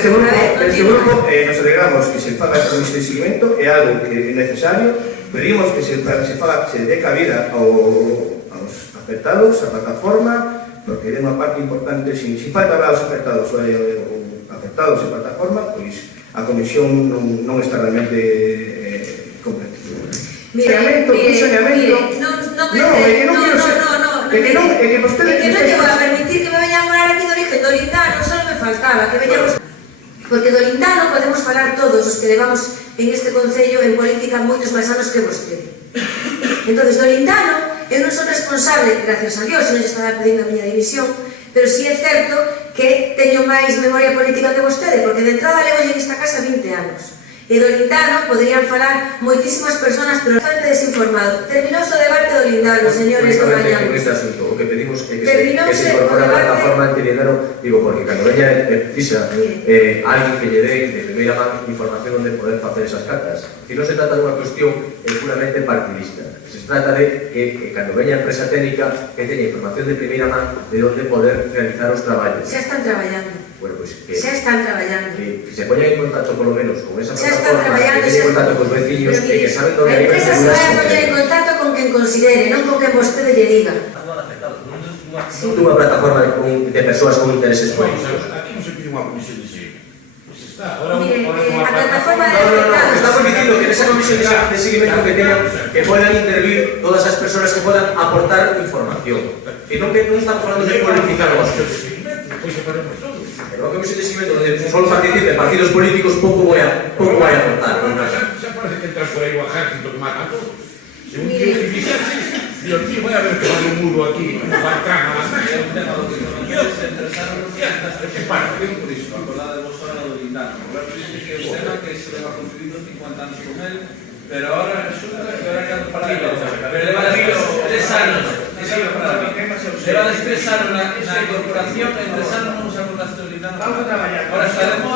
neste grupo nos alegramos que se faga esta comisión de seguimento, é algo que é necesario, pedimos que se dé cabida aos afectados, a plataforma, porque é unha parte importante, se falta hablar aos afectados e plataforma, pois a comisión non está realmente completa. Saneamento, é que non llevo a permitir que me veñan a morar aquí de origen do Lindano, só me faltaba que veñamos, porque do Lindano podemos falar todos os que levamos en este concello en política moitos máis anos que vostede. Entonces, do Lindano, eu non son responsable, gracias a Dios, non lle estaba pedindo a miña dimisión, pero sí é certo que teño máis memoria política que vostede, porque de entrada levo en esta casa 20 anos. E do Lindano poderían falar moitísimas persoas, pero bastante desinformado. Terminouse o debate do Lindano, señores do Mañán. Neste asunto, o que pedimos é que se incorpore a plataforma antilindano, digo, porque cando veña precisa alguén que lle dé de primeira man información onde poder facer esas cartas. E non se trata dunha cuestión puramente partidista. Se trata de que cando veña a empresa técnica que teña información de primeira man de onde poder realizar os traballos. Xa están traballando. Bueno, pues que están traballando. Que se poñan en contacto polo menos con esa plataforma, que teñen contacto cos veciños e que saben onde hai a empresa se vai a poñer en contacto con quen considere, non con quen vostede lle diga. Non dunha plataforma de persoas con intereses políticos. Aquí non se pide unha comisión de seguimento. Mire, a plataforma de afectados. Estamos dicindo que nesa comisión de seguimento que podan intervir todas as persoas que podan aportar información. E non que non estamos falando de politizar o asunto. Pois se faremos todo. Pero a comisión de seguimento onde só participen partidos políticos pouco vai aportar. Xa parece que entras por aí o ejército que mata a todos. Se un tío que fixase, Dios mío, vai a ver que vai un muro aquí, como vai entrar a las mesas. Que parte, por iso. Acordadevos ahora do Lindano. O goberno dice que o tema que se leva construído 50 anos con él, pero ahora resulta que ahora que para pero leva 3 anos. Leva 3 anos na incorporación, en 3 anos non nos acordaste do Lindano. Ahora estaremos